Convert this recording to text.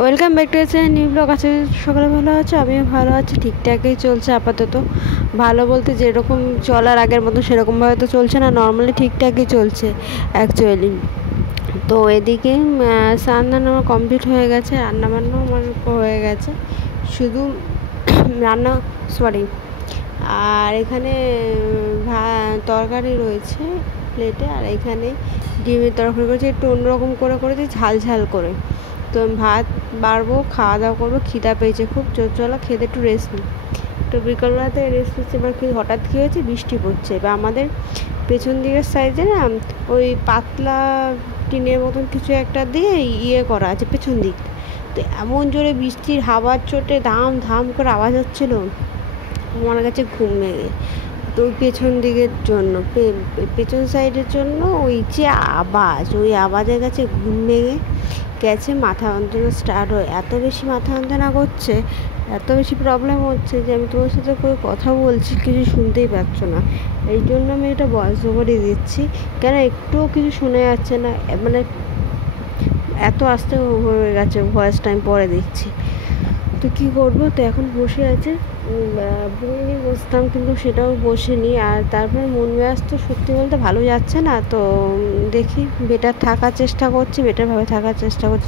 Welcome back to channel new blog. আছে সকালে ভালো আছো? আমিও ভালো আছি, ঠিকঠাকই চলছে আপাতত। ভালো বলতে যেরকম চলার আগের মতো সেরকমভাবে তো চলছে না, নর্মালি ঠিকঠাকই চলছে অ্যাকচুয়ালি। তো এদিকে স্নান দান আমার কমপ্লিট হয়ে গেছে, রান্নাবান্নাও আমার হয়ে গেছে, শুধু রান্না সরি আর এখানে তরকারি রয়েছে প্লেটে, আর এখানে ডিমের তরকারি করেছি, একটু অন্যরকম করে করেছি, ঝাল ঝাল করে। তো আমি ভাত বাড়বো, খাওয়া দাওয়া করবো, খিদা পেয়েছে খুব, চলো খেতে একটু রেস্ট নিই। তো বিকালবেলাতে রেস্ট নিচ্ছে, এবার হঠাৎ কী হয়েছে, বৃষ্টি পড়ছে। এবার আমাদের পেছন দিকের সাইডে না ওই পাতলা টিনের মতন কিছু একটা দিয়ে করা আছে পেছন দিক। তো এমন জোরে বৃষ্টির হাওয়ার চোটে ধাম ধাম করে আওয়াজ হচ্ছিলো, আমার কাছে ঘুম ভেঙে। তো ওই পেছন দিকের জন্য পেছন সাইডের জন্য ওই যে আওয়াজ, ওই আওয়াজের কাছে ঘুম ভেঙে গেছে, মাথা যন্ত্রণা স্টার্ট হয়ে এত বেশি মাথা যন্ত্রণা করছে, এত বেশি প্রবলেম হচ্ছে যে আমি তোমার সাথে করে কথা বলছি, কিছু শুনতেই পাচ্ছ না। এই জন্য আমি এটা ভয়েস ওভারই দিচ্ছি, কেন একটুও কিছু শোনা যাচ্ছে না, মানে এত আস্তে হয়ে গেছে ভয়েসটা, আমি পরে দিচ্ছি। তো কী করবো, তো এখন বসে আছে, বই নিয়ে বসতাম কিন্তু সেটাও বসেনি। আর তারপরে মন মেজাজ তো সত্যি বলতে ভালো যাচ্ছে না, তো দেখি বেটার থাকার চেষ্টা করছি, বেটারভাবে থাকার চেষ্টা করছি।